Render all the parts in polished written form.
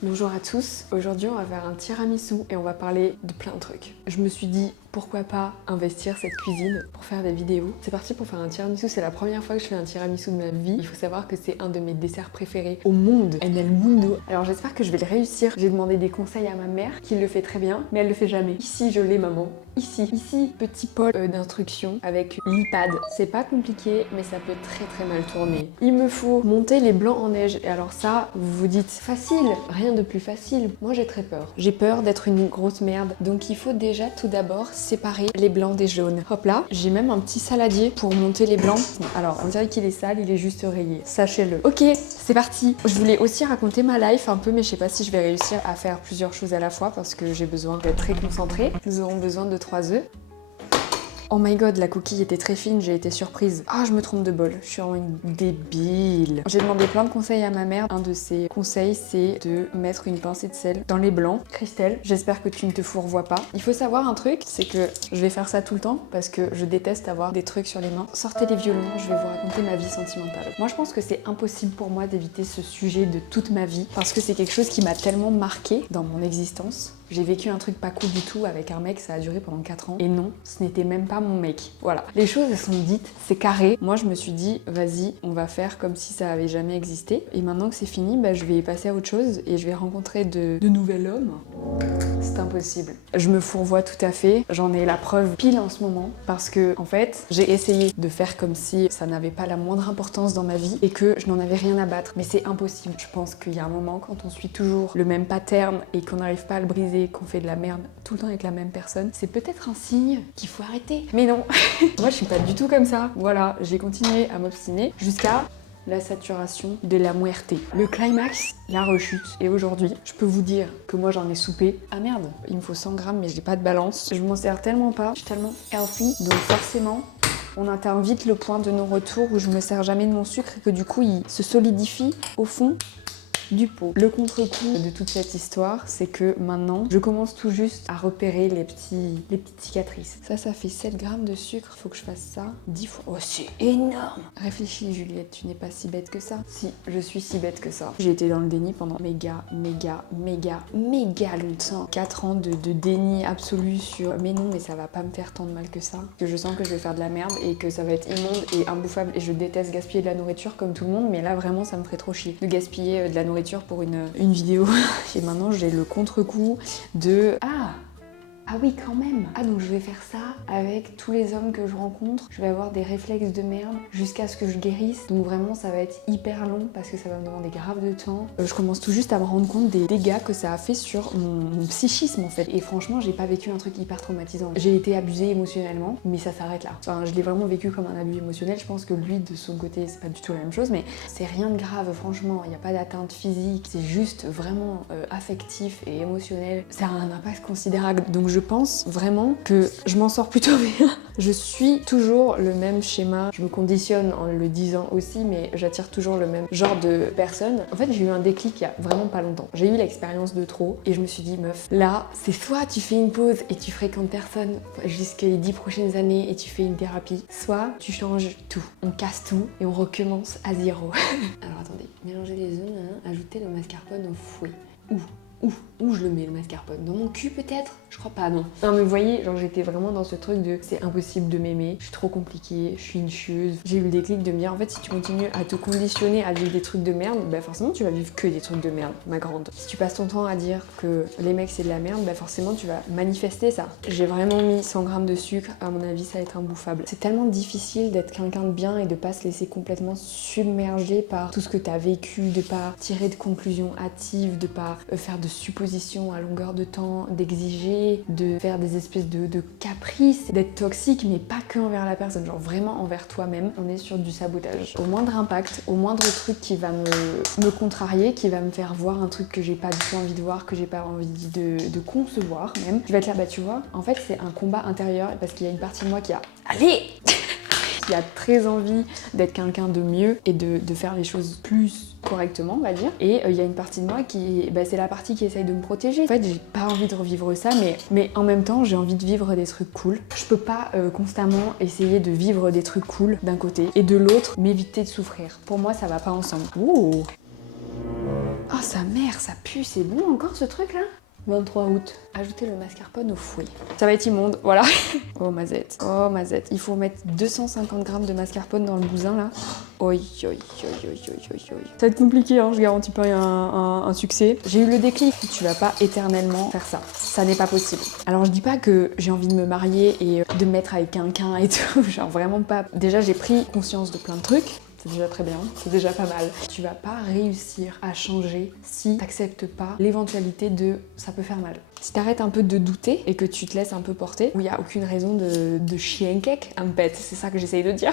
Bonjour à tous, aujourd'hui on va faire un tiramisu et on va parler de plein de trucs. Je me suis dit pourquoi pas investir cette cuisine pour faire des vidéos. C'est parti pour faire un tiramisu, c'est la première fois que je fais un tiramisu de ma vie. Il faut savoir que c'est un de mes desserts préférés au monde, en el mundo. Alors j'espère que je vais le réussir. J'ai demandé des conseils à ma mère qui le fait très bien, mais elle le fait jamais. Ici je l'ai maman, ici petit pot d'instructions avec l'iPad. C'est pas compliqué mais ça peut très mal tourner. Il me faut monter les blancs en neige et alors ça vous vous dites facile, rien de plus facile. Moi j'ai très peur. J'ai peur d'être une grosse merde. Donc il faut déjà tout d'abord séparer les blancs des jaunes. Hop là, j'ai même un petit saladier pour monter les blancs. Alors on dirait qu'il est sale, il est juste rayé. Sachez-le. Ok, c'est parti. Je voulais aussi raconter ma life un peu mais je sais pas si je vais réussir à faire plusieurs choses à la fois parce que j'ai besoin d'être très concentrée. Nous aurons besoin de 3 œufs. Oh my god, la coquille était très fine, j'ai été surprise. Ah, je me trompe de bol, je suis en une débile. J'ai demandé plein de conseils à ma mère. Un de ses conseils, c'est de mettre une pincée de sel dans les blancs. Christelle, j'espère que tu ne te fourvoies pas. Il faut savoir un truc, c'est que je vais faire ça tout le temps parce que je déteste avoir des trucs sur les mains. Sortez les violons, je vais vous raconter ma vie sentimentale. Moi, je pense que c'est impossible pour moi d'éviter ce sujet de toute ma vie parce que c'est quelque chose qui m'a tellement marqué dans mon existence. J'ai vécu un truc pas cool du tout avec un mec, ça a duré pendant 4 ans. Et non, ce n'était même pas mon mec. Voilà. Les choses, elles sont dites, c'est carré. Moi, je me suis dit, vas-y, on va faire comme si ça avait jamais existé. Et maintenant que c'est fini, je vais passer à autre chose et je vais rencontrer de nouvel homme. C'est impossible. Je me fourvoie tout à fait. J'en ai la preuve pile en ce moment parce que, en fait, j'ai essayé de faire comme si ça n'avait pas la moindre importance dans ma vie et que je n'en avais rien à battre. Mais c'est impossible. Je pense qu'il y a un moment, quand on suit toujours le même pattern et qu'on n'arrive pas à le briser, qu'on fait de la merde tout le temps avec la même personne, c'est peut-être un signe qu'il faut arrêter. Mais non, moi je suis pas du tout comme ça. Voilà, j'ai continué à m'obstiner jusqu'à la saturation de la muerte. Le climax, la rechute. Et aujourd'hui, je peux vous dire que moi j'en ai soupé. Ah merde, il me faut 100 grammes mais j'ai pas de balance. Je m'en sers tellement pas, je suis tellement healthy. Donc forcément, on atteint vite le point de non-retour où je me sers jamais de mon sucre et que du coup il se solidifie au fond du pot. Le contre-coup de toute cette histoire, c'est que maintenant, je commence tout juste à repérer les petites cicatrices. Ça fait 7 grammes de sucre. Faut que je fasse ça 10 fois. Oh, c'est énorme! Réfléchis, Juliette, tu n'es pas si bête que ça. Si, je suis si bête que ça. J'ai été dans le déni pendant méga longtemps. 4 ans de déni absolu sur mais non, mais ça va pas me faire tant de mal que ça. Que je sens que je vais faire de la merde et que ça va être immonde et imbouffable. Et je déteste gaspiller de la nourriture comme tout le monde, mais là vraiment, ça me ferait trop chier de gaspiller de la nourriture pour une vidéo. Et maintenant j'ai le contre-coup de ah oui quand même. Ah donc je vais faire ça avec tous les hommes que je rencontre. Je vais avoir des réflexes de merde jusqu'à ce que je guérisse. Donc vraiment ça va être hyper long parce que ça va me demander grave de temps. Je commence tout juste à me rendre compte des dégâts que ça a fait sur mon psychisme en fait. Et franchement j'ai pas vécu un truc hyper traumatisant. J'ai été abusée émotionnellement mais ça s'arrête là. Enfin je l'ai vraiment vécu comme un abus émotionnel. Je pense que lui de son côté c'est pas du tout la même chose mais c'est rien de grave franchement. Il n'y a pas d'atteinte physique. C'est juste vraiment affectif et émotionnel. Ça a un impact considérable. Donc je pense vraiment que je m'en sors plutôt bien. Je suis toujours le même schéma. Je me conditionne en le disant aussi, mais j'attire toujours le même genre de personne. En fait, j'ai eu un déclic il y a vraiment pas longtemps. J'ai eu l'expérience de trop et je me suis dit, meuf, là, c'est soit tu fais une pause et tu fréquentes personne jusqu'à les 10 prochaines années et tu fais une thérapie, soit tu changes tout. On casse tout et on recommence à zéro. Alors attendez, mélanger les œufs, ajouter le mascarpone au fouet. Où je le mets le mascarpone? Dans mon cul peut-être? Je crois pas, non. Non mais vous voyez, genre j'étais vraiment dans ce truc de c'est impossible de m'aimer, je suis trop compliquée, je suis une chieuse. J'ai eu le déclic de me dire en fait si tu continues à te conditionner à vivre des trucs de merde, forcément tu vas vivre que des trucs de merde, ma grande. Si tu passes ton temps à dire que les mecs c'est de la merde, forcément tu vas manifester ça. J'ai vraiment mis 100 grammes de sucre, à mon avis ça va être imbouffable. C'est tellement difficile d'être quelqu'un de bien et de pas se laisser complètement submerger par tout ce que t'as vécu, de pas tirer de conclusions hâtives, de pas faire de suppositions à longueur de temps, d'exiger, de faire des espèces de caprices, d'être toxique, mais pas que envers la personne, genre vraiment envers toi-même. On est sur du sabotage. Au moindre impact, au moindre truc qui va me contrarier, qui va me faire voir un truc que j'ai pas du tout envie de voir, que j'ai pas envie de concevoir même, je vais être là, tu vois, en fait c'est un combat intérieur parce qu'il y a une partie de moi qui a allez qui a très envie d'être quelqu'un de mieux et de faire les choses plus correctement, on va dire. Et il y a une partie de moi qui, c'est la partie qui essaye de me protéger. En fait, j'ai pas envie de revivre ça, mais en même temps, j'ai envie de vivre des trucs cool. Je peux pas constamment essayer de vivre des trucs cool d'un côté et de l'autre m'éviter de souffrir. Pour moi, ça va pas ensemble. Ouh. Oh, Oh sa mère, ça pue, c'est bon encore ce truc là? 23 août. Ajouter le mascarpone au fouet. Ça va être immonde, voilà. Oh mazette, oh mazette. Il faut mettre 250 grammes de mascarpone dans le bousin là. Oi, oi, oi, oi, oi, oi, oi. Ça va être compliqué, hein, je garantis pas un succès. J'ai eu le déclic. Tu vas pas éternellement faire ça. Ça n'est pas possible. Alors je dis pas que j'ai envie de me marier et de me mettre avec quelqu'un et tout. Genre vraiment pas. Déjà j'ai pris conscience de plein de trucs. C'est déjà très bien, c'est déjà pas mal. Tu vas pas réussir à changer si t'acceptes pas l'éventualité de ça peut faire mal. Si t'arrêtes un peu de douter et que tu te laisses un peu porter, où il n'y a aucune raison de chier un cake, un pet, c'est ça que j'essaye de dire.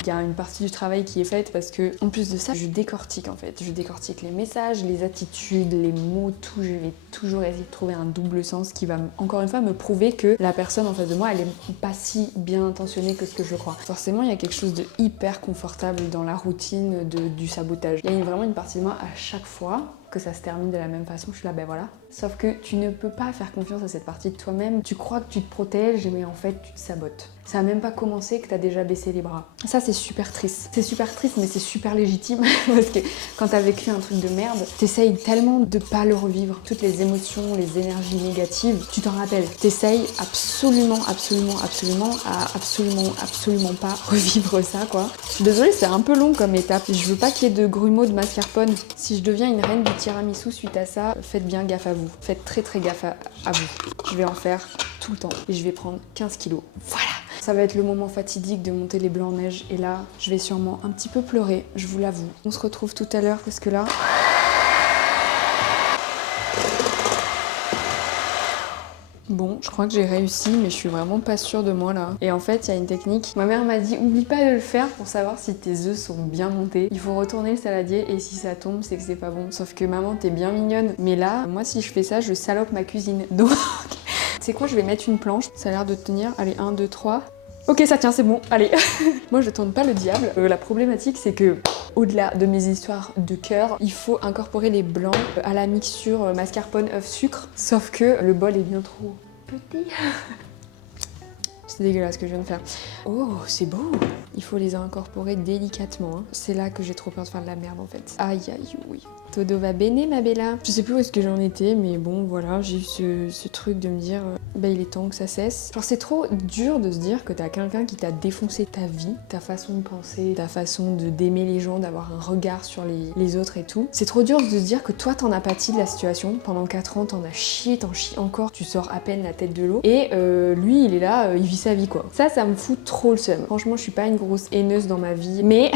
Il y a une partie du travail qui est faite parce que, en plus de ça, je décortique en fait. Je décortique les messages, les attitudes, les mots, tout. Je vais toujours essayer de trouver un double sens qui va, encore une fois, me prouver que la personne en face de moi, elle est pas si bien intentionnée que ce que je crois. Forcément, il y a quelque chose de hyper confortable dans la routine du sabotage. Il y a vraiment une partie de moi à chaque fois que ça se termine de la même façon, je suis là, ben voilà. Sauf que tu ne peux pas faire confiance à cette partie de toi-même. Tu crois que tu te protèges, mais en fait, tu te sabotes. Ça a même pas commencé que t'as déjà baissé les bras. Ça, c'est super triste. C'est super triste, mais c'est super légitime. Parce que quand t'as vécu un truc de merde, t'essayes tellement de pas le revivre. Toutes les émotions, les énergies négatives, tu t'en rappelles. T'essayes absolument, absolument, absolument à absolument pas revivre ça, quoi. Je suis désolée, c'est un peu long comme étape. Je veux pas qu'il y ait de grumeaux de mascarpone. Si je deviens une reine du tiramisu suite à ça, faites bien gaffe à vous. Faites très très gaffe à vous. Je vais en faire tout le temps. Et je vais prendre 15 kilos. Voilà. Ça va être le moment fatidique de monter les blancs en neige. Et là, je vais sûrement un petit peu pleurer, je vous l'avoue. On se retrouve tout à l'heure parce que là... Bon, je crois que j'ai réussi, mais je suis vraiment pas sûre de moi là. Et en fait, il y a une technique. Ma mère m'a dit, oublie pas de le faire pour savoir si tes œufs sont bien montés. Il faut retourner le saladier et si ça tombe, c'est que c'est pas bon. Sauf que maman, t'es bien mignonne. Mais là, moi, si je fais ça, je salope ma cuisine. Donc, c'est quoi, je vais mettre une planche. Ça a l'air de tenir. Allez, 1, 2, 3. Ok, ça tient, c'est bon, allez. Moi, je tourne pas le diable. La problématique, c'est que, au-delà de mes histoires de cœur, il faut incorporer les blancs à la mixture mascarpone, œuf, sucre. Sauf que le bol est bien trop petit. C'est dégueulasse ce que je viens de faire. Oh, c'est beau. Il faut les incorporer délicatement. Hein. C'est là que j'ai trop peur de faire de la merde en fait. Aïe aïe oui. Todo va bene ma bella. Je sais plus où est-ce que j'en étais, mais bon voilà, j'ai eu ce truc de me dire bah il est temps que ça cesse. Genre c'est trop dur de se dire que t'as quelqu'un qui t'a défoncé ta vie, ta façon de penser, ta façon d'aimer les gens, d'avoir un regard sur les autres et tout. C'est trop dur de se dire que toi t'en as pâti de la situation. Pendant 4 ans t'en as chié, t'en chies encore, tu sors à peine la tête de l'eau. Et lui il est là, il vit sa vie quoi. Ça me fout trop le seum. Franchement je suis pas une grosse haineuse dans ma vie, mais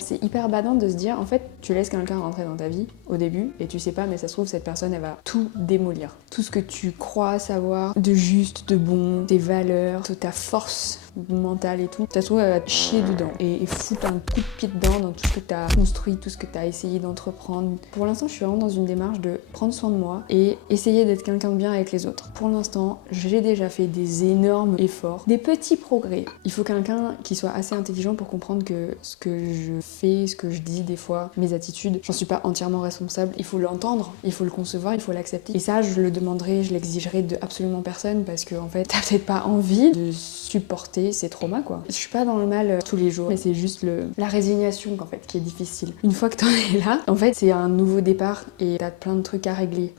c'est hyper badant de se dire en fait tu laisses quelqu'un rentrer dans ta vie au début et tu sais pas mais ça se trouve cette personne elle va tout démolir. Tout ce que tu crois savoir de juste, de bon, tes valeurs, ta force mentale et tout, ça se trouve elle va te chier dedans et foutre un coup de pied dedans dans tout ce que t'as construit, tout ce que t'as essayé d'entreprendre. Pour l'instant je suis vraiment dans une démarche de prendre soin de moi et essayer d'être quelqu'un de bien avec les autres. Pour l'instant j'ai déjà fait des énormes efforts, des petits progrès. Il faut quelqu'un qui soit assez intelligent pour comprendre que ce que je fais, ce que je dis des fois, mes attitudes, j'en suis pas entièrement responsable. Il faut l'entendre, il faut le concevoir, il faut l'accepter. Et ça je le demanderai, je l'exigerai de absolument personne parce que en fait t'as peut-être pas envie de supporter ces traumas quoi. Je suis pas dans le mal tous les jours, mais c'est juste la résignation en fait qui est difficile. Une fois que t'en es là, en fait c'est un nouveau départ et t'as plein de trucs à régler.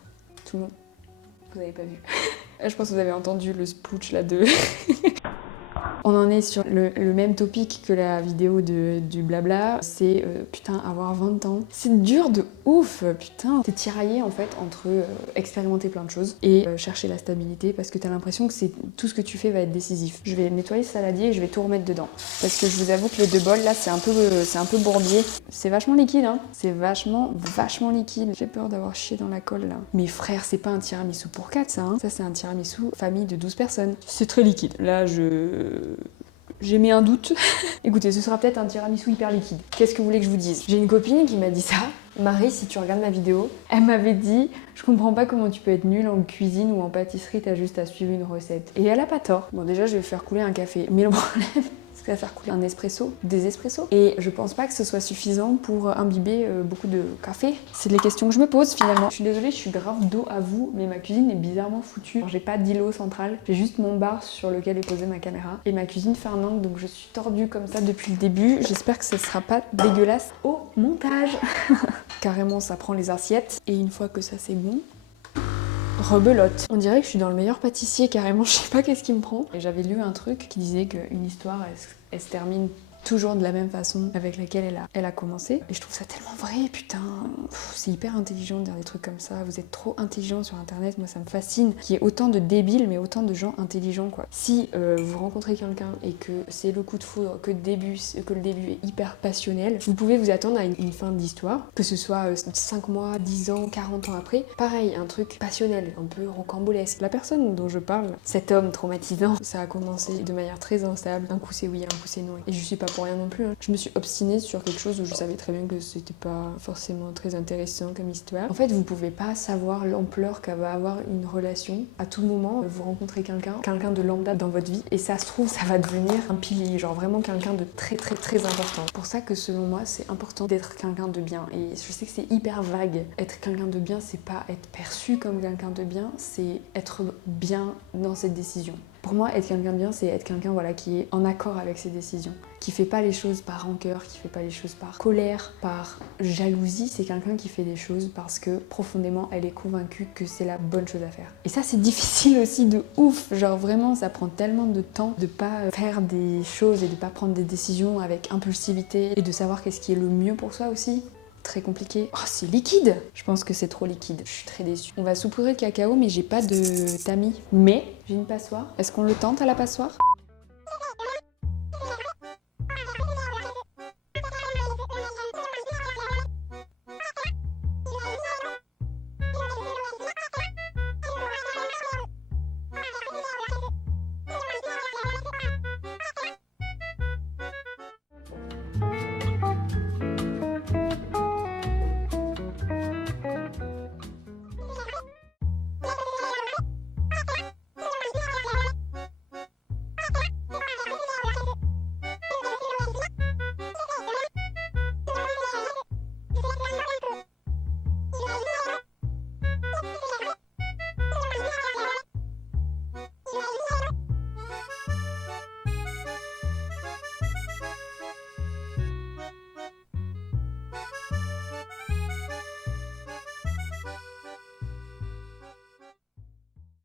Tout le monde, vous avez pas vu. Je pense que vous avez entendu le splooch là de... On en est sur le même topic que la vidéo du blabla, c'est putain avoir 20 ans. C'est dur de ouf, putain. T'es tiraillé en fait entre expérimenter plein de choses et chercher la stabilité parce que t'as l'impression que tout ce que tu fais va être décisif. Je vais nettoyer ce saladier et je vais tout remettre dedans. Parce que je vous avoue que le 2 bol là c'est un peu bourbier. C'est vachement liquide hein. C'est vachement liquide. J'ai peur d'avoir chié dans la colle là. Mais frère, c'est pas un tiramisu pour 4 ça hein. Ça c'est un tiramisu famille de 12 personnes. C'est très liquide. Là j'ai mis un doute. Écoutez, ce sera peut-être un tiramisu hyper liquide. Qu'est-ce que vous voulez que je vous dise? J'ai une copine qui m'a dit ça. Marie, si tu regardes ma vidéo, elle m'avait dit « Je comprends pas comment tu peux être nulle en cuisine ou en pâtisserie, t'as juste à suivre une recette. » Et elle a pas tort. Bon, déjà, je vais faire couler un café. Mais le problème, jusqu'à faire couler un espresso, des espressos. Et je pense pas que ce soit suffisant pour imbiber beaucoup de café. C'est les questions que je me pose finalement. Je suis désolée, je suis grave dos à vous, mais ma cuisine est bizarrement foutue. J'ai pas d'îlot central, j'ai juste mon bar sur lequel est posée ma caméra. Et ma cuisine fait un angle, donc je suis tordue comme ça depuis le début. J'espère que ce sera pas dégueulasse au montage. Carrément, ça prend les assiettes. Et une fois que ça c'est bon, rebelote. On dirait que je suis dans le meilleur pâtissier carrément, je sais pas qu'est-ce qui me prend. Et j'avais lu un truc qui disait qu'une histoire, elle se termine toujours de la même façon avec laquelle elle a commencé. Et je trouve ça tellement vrai, putain. C'est hyper intelligent de dire des trucs comme ça. Vous êtes trop intelligents sur internet, moi ça me fascine. Qu'il y ait autant de débiles, mais autant de gens intelligents, quoi. Si vous rencontrez quelqu'un et que c'est le coup de foudre, que le début est hyper passionnel, vous pouvez vous attendre à une fin d'histoire, que ce soit 5 mois, 10 ans, 40 ans après. Pareil, un truc passionnel, un peu rocambolesque. La personne dont je parle, cet homme traumatisant, ça a commencé de manière très instable. Un coup c'est oui, un coup c'est non. Et je suis pas pour rien non plus. Je me suis obstinée sur quelque chose où je savais très bien que c'était pas forcément très intéressant comme histoire. En fait, vous pouvez pas savoir l'ampleur qu'a va avoir une relation. À tout moment, vous rencontrez quelqu'un de lambda dans votre vie, et ça se trouve, ça va devenir un pilier, genre vraiment quelqu'un de très très très important. C'est pour ça que selon moi, c'est important d'être quelqu'un de bien. Et je sais que c'est hyper vague. Être quelqu'un de bien, c'est pas être perçu comme quelqu'un de bien, c'est être bien dans cette décision. Pour moi, être quelqu'un de bien, c'est être quelqu'un qui est en accord avec ses décisions, qui fait pas les choses par rancœur, qui fait pas les choses par colère, par jalousie. C'est quelqu'un qui fait des choses parce que profondément, elle est convaincue que c'est la bonne chose à faire. Et ça, c'est difficile aussi de ouf. Genre vraiment, ça prend tellement de temps de pas faire des choses et de pas prendre des décisions avec impulsivité et de savoir qu'est-ce qui est le mieux pour soi aussi. Très compliqué. Oh, c'est liquide! Je pense que c'est trop liquide. Je suis très déçue. On va saupoudrer le cacao, mais j'ai pas de tamis. Mais j'ai une passoire. Est-ce qu'on le tente à la passoire?